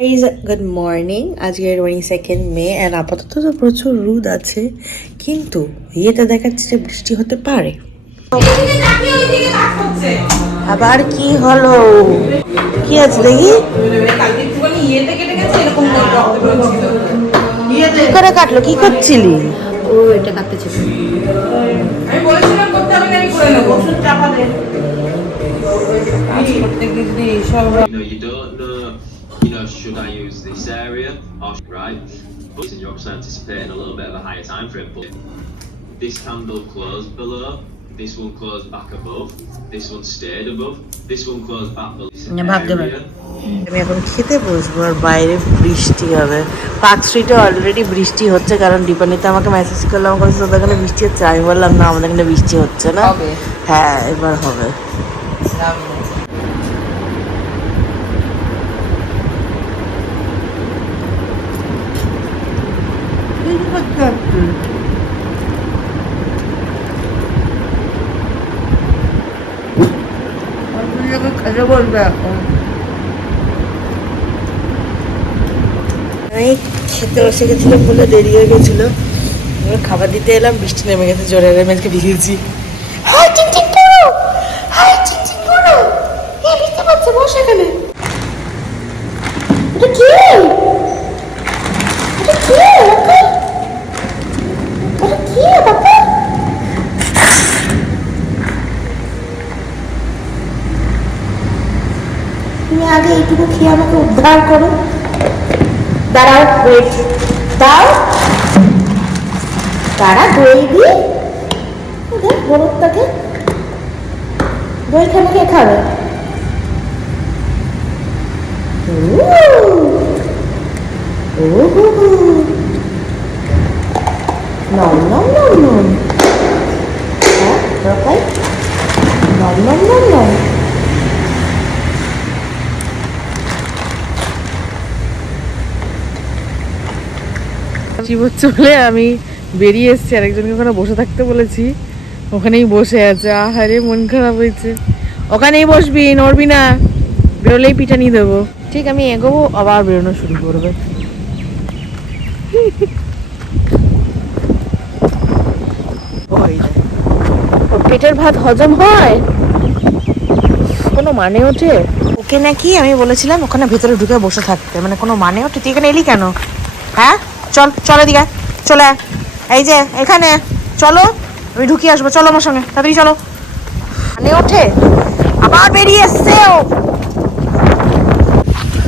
Good morning. আজকে 22 May and আপাতত তো প্রচুর রোদ আছে, কিন্তু ইয়েটা দেখাচ্ছে যে বৃষ্টি হতে পারে। আবার কি হলো? কি আছে দেখি? কি করে কাটলো? কি করছিলি? ও এটা কাটতেছিল। আমি বলেছিলাম করতে, আমি নাকি করে নেবো ওষুধ চাপা দে কাজ করতে গিয়ে এইসব You don't know, should I use this area or right? But you're obviously anticipating a little bit of a higher time frame. But this candle closed below, this one closed back above, this one stayed above, this one closed back below. আমি এখন খেতে বসবো আর বাইরে বৃষ্টি হবে। Park স্ট্রিটে already বৃষ্টি হচ্ছে, কারণ দীপানিতে আমাকে মেসেজ করলাম, বলছে তোদের এখানে বৃষ্টি হচ্ছে। আমি বললাম না, আমাদের এখানে বৃষ্টি হচ্ছে না। হ্যাঁ, এবার হবে। খেতে বলবে এখন। আমি খেতে বসে গেছিলাম বলে দেরি হয়ে গেছিলো। খাবার দিতে এলাম, বৃষ্টি নেমে গেছে জোরে। আমি আজকে ভিজেছি। তুমি আগে এইটুকু খেয়ে আমাকে উদ্ধার করো। দাঁড়াও, ওয়েট, দাও, তারা দই দিয়ে বরফটাকে দই খাবে, কে খাবে? নম নম নম নম। হ্যাঁ, দরকার নম নম নম নম। চলে আমি বেরিয়ে এসেছি, আরেকজনকে ওখানে বসে থাকতে বলেছি, ওখানেই বসে আছে। আহারে মন খারাপ হয়েছে। ওখানেই বসবি, নড়বি না, বেরোলেই পিঠা নিয়ে দেবো। ঠিক আমি এগোবো, আবার বেরোনো শুরু করবে। পেটের ভাত হজম হয়, কোনো মানে ওঠে? ওকে নাকি আমি বলেছিলাম ওখানে ভেতরে ঢুকে বসে থাকতে, মানে কোনো মানে ওঠে? তুই এখানে এলি কেন? হ্যাঁ, চল চল এদিকে, চলে এই যে এখানে চলো, আমি ঢুকিয়ে আসবো, চলো আমার সঙ্গে, তাড়াতাড়ি চলো। মানে ওঠে? আবার বেরিয়ে এসছে ও।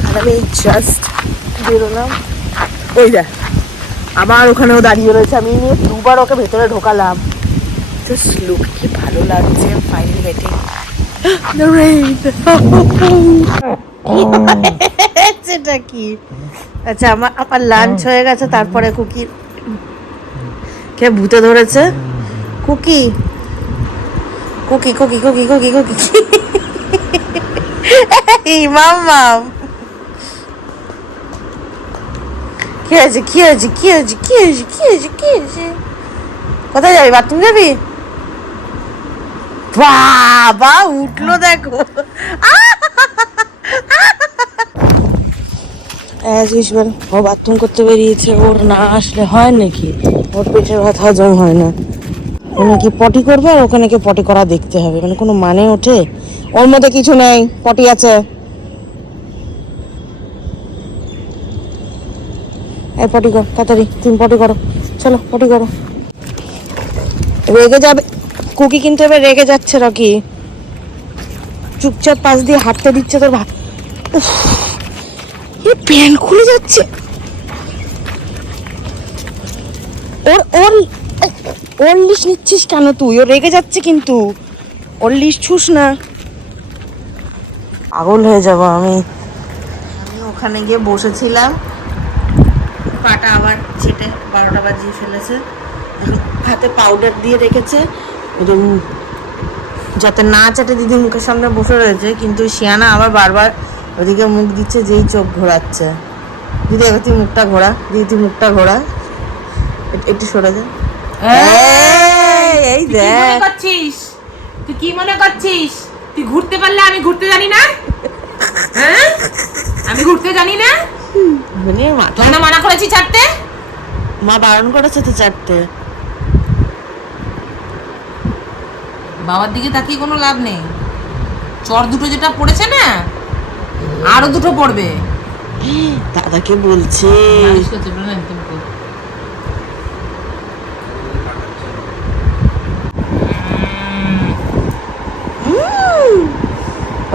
আর আমি জাস্ট বেরোলাম, ওই দেখ আবার ওখানেও দাঁড়িয়ে রয়েছে। আমি নিয়ে দুবার ওকে ভেতরে ঢোকালাম। জাস্ট লুক, কি ভালো লাগছে। Finally getting the rain. সেটা কি? আচ্ছা, আমার লাঞ্চ হয়ে গেছে, তারপরে কুকি কে ভূতে ধরেছে। Cookie Cookie Cookie Cookie Cookie Cookie মাম্মাম, কি হয়েছে? কি হয়েছে? কি হয়েছে? কি হয়েছে? কি হয়েছে? কি হয়েছে? কোথায় যাবি? বাথরুম যাবি? বাবা উঠলো, দেখো। ও বাথরুম করতে বেরিয়েছে, ওর না আসলে হয় নাকি? ওর পেটের ভাত হজম হয় না, ও নাকি পটি করবে, আর ওখানে কি পটি করা দেখতে হবে, মানে কোনো মানে ওঠে? ওর মধ্যে কিছু নেই, পটি আছে। এই পটি কর তাড়াতাড়ি, তুমি পটি করো, চলো পটি করো। রেগে যাবে কুকি, কিন্তু এবার রেগে যাচ্ছে। রকি চুপচাপ পাশ দিয়ে হাঁটতে দিচ্ছে তোর ভাত। প্যান্ট খুলে যাচ্ছে ওর। ওর ওর লিশ নিচ্ছিস কেন তুই? ও রেগে যাচ্ছে কিন্তু, ওর লিশ ছুস না। পাগল হয়ে যাব আমি। ওখানে গিয়ে বসেছিলাম, পাটা আবার ছেটে 12টা বাজিয়ে ফেলেছে। হাতে পাউডার দিয়ে রেখেছে যাতে না চাটে। দিদি মুখের সামনে বসে রয়েছে, কিন্তু শিয়ানা আবার বারবার ওদিকে মুখ দিচ্ছে, যেই চোখ ঘোরাচ্ছে। দিদি এবার তুই মুখটা ঘোরা, দিদি তুই মুখটা ঘোরা, একটু সরে যা। এই দেখ, তুই কি মনে করছিস? তুই ঘুরতে পারলে আমি ঘুরতে জানি না? হ্যাঁ, আমি ঘুরতে জানি না? মানে মাথা তোকে না মানা করেছি ছাড়তে? মা বারণ করেছে তো চারটে। বাবার দিকে তাকিয়ে কোনো লাভ নেই। চর দুটো যেটা পড়েছে না, আরো দুটো পড়বে। দাদাকে বলছে নালিশ করছে, বলে না তুমি কর।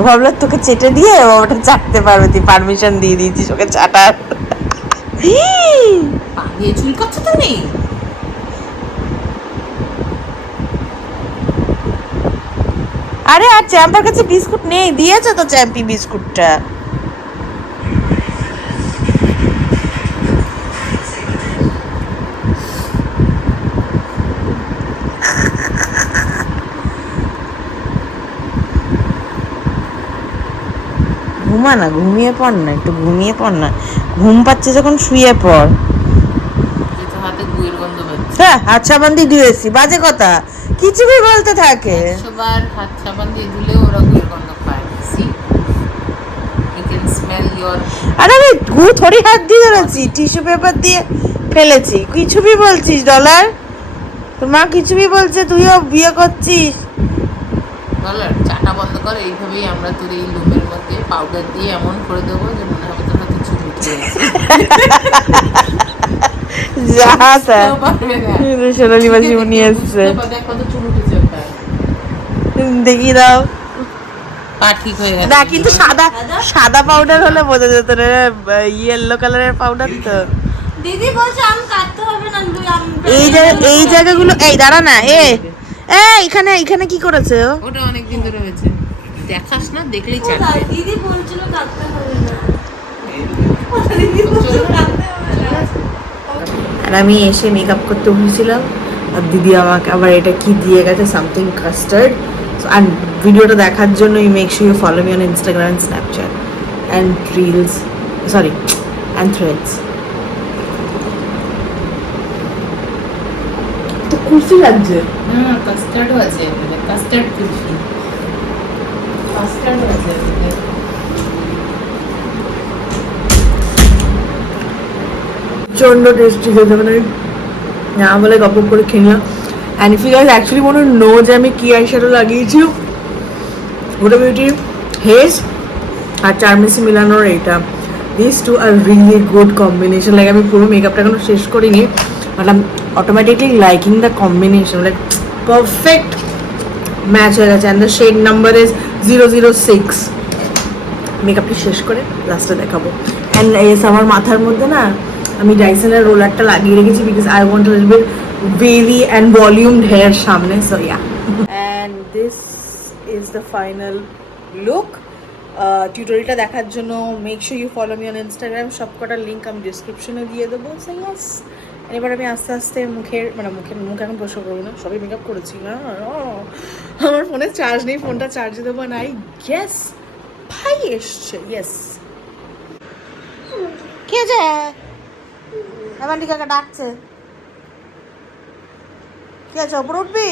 ভাবলো তোকে চেটে দিয়ে ওটা চাটতে পারবে, তুই পারমিশন দিয়ে দিয়েছিস ওকে চাটার। পা দিয়ে চুল করছো তুমি? আরে আর চ্যাম্পার কাছে বিস্কুট নেই, দিয়েছে তো চ্যাম্পি বিস্কুটটা। ঘুমা না, ঘুমিয়ে পড় না, একটু ঘুমিয়ে পড় না। ঘুম পাচ্ছে যখন শুয়ে পড়। যেহেতু হাতে গুয়ের গন্ধ পাচ্ছে। হ্যাঁ, হাত সাবান দিয়ে ধুয়েছি, বাজে কথা কিছু বি বলতে থাকে। 100 বার হাত সাবান দিয়ে ধুলেও ওরা গুয়ের গন্ধ পায়। See, you can smell your. আরে আমি গু থরি হাত দিয়ে ধরেছি, টিস্যু পেপার দিয়ে ফেলেছি। কিছু বি বলছিস ডলার? তোর মা কিছু বি বলছে, তুইও বিয়ে করছিস। ডলার চাটা বন্ধ কর। এইভাবেই আমরা তোর এই লুমের মধ্যে পাউডার দিয়ে এমন করে দেবো যে মনে হবে তোর হাতে চুল উঠে গেছে। যা তা বুঝতেও পারবে না। সোনালি মাসি উনি এসছে, বুঝতে পারবে না কত চুল উঠেছে ওটা। দেখি দাও। পা ঠিক হয়ে গেছে। না কিন্তু সাদা সাদা পাউডার হলে বোঝা যেত না, ইয়েলো কালারের পাউডার তো। দিদি বলছে আমি কাটতে হবে না, এই জায়গাগুলো, এই দাঁড়া না, এখানে এখানে কি করেছে ও? ওটা অনেকদিন ধরে হয়েছে, দেখাস না, দেখলেই চাটবে। দিদি বলছিল কাটতে হবে না। দিদি বলছিল কাটতে হবে না। আর আমি এসে মেকআপ করতে বসেছিলাম, আর দিদি আমাকে আবার এটা কি দিয়ে গেছে, সামথিং কাস্টার্ড। আর ভিডিওটা দেখার জন্য you make sure you follow me on Instagram and Snapchat and reels, sorry and Threads. তো খুশি লাগছে। কাস্টার্ডও আছে, কাস্টার্ড কুলফি, কাস্টার্ডও আছে। প্রচন্ড টেস্টি খেতে, মানে না বলে গপ করে খেলাম। And if you guys actually মনে নো যে আমি কি আইশ্যাডো লাগিয়েছি, ওটা বিউটি হেজ আর চারমেসি মিলানোর এইটা, this two are really good combination. Like আমি পুরো মেকআপটা এখনো শেষ করিনি, but I am automatically liking the combination, like perfect match হয়ে গেছে। And the shade number is 006। মেকআপটি শেষ করে লাস্টে দেখাবো। অ্যান্ড এস আমার মাথার মধ্যে না আমি ডাইসনের রোলারটা লাগিয়ে রেখেছি, because I want a little bit wavy and volumed hair সামনে, so yeah. And this is the final look. টিউটোরিয়ালটা দেখার জন্য make sure you follow me on Instagram, সবকটা লিঙ্ক আমি ডিসক্রিপশনে দিয়ে দেবো। সো ইয়েস, এবার আমি আস্তে আস্তে মুখ এখন বসে করবো না, সবই মেকআপ করেছি। আমার ফোনে চার্জ নেই, ফোনটা চার্জে দেবো না। আই গেস ভাই এসছে, ইয়েস। কে যে আমার দিকে ডাকছে, কি আছে, ওপরে উঠবি?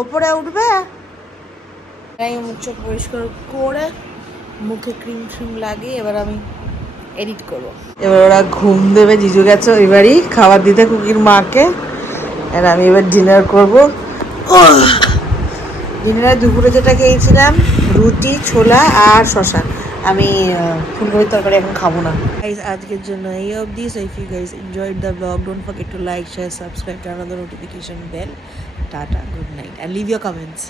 ওপরে উঠবে। আমি মুখ চোখ পরিষ্কার করে মুখে ক্রিম ট্রিম লাগিয়ে এবার আমি এডিট করবো। এবার ওরা ঘুম দেবে, জিজু গেছে ওই বাড়ি খাবার দিতে কুকির মাকে। আর আমি এবার ডিনার করবো। ডিনারে দুপুরে যেটা খেয়েছিলাম রুটি, ছোলা আর শশা। আমি ফুলকপির তরকারি এখন খাবো না। গাইস আজকের জন্য এই অবধি। So if you guys enjoyed the blog, don't forget to like, share, subscribe, turn on the notification bell. টাটা, good night, and leave your comments.